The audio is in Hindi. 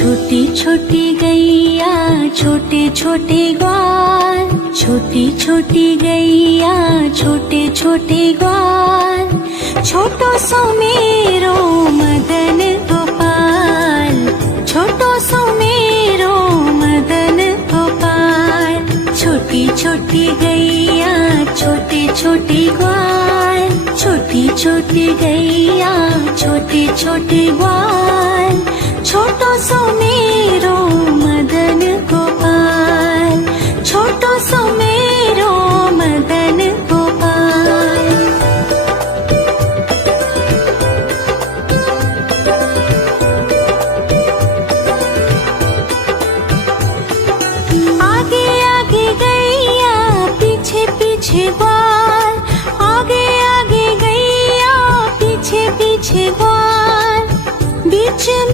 छोटी छोटी गैया छोटे छोटे ग्वाल, छोटी छोटी गैया छोटे छोटे ग्वाल, छोटो सो मेरो मदन गोपाल, छोटो सो मेरो मदन गोपाल। छोटी छोटी गैया छोटे छोटे ग्वाल, छोटी छोटी गैया छोटे छोटे ग्वाल, छोटो सो मेरो मदन गोपाल, छोटो सो मेरो मदन गोपाल। आगे आगे गैया पीछे पीछे ग्वाल, आगे आगे गैया पीछे पीछे ग्वाल,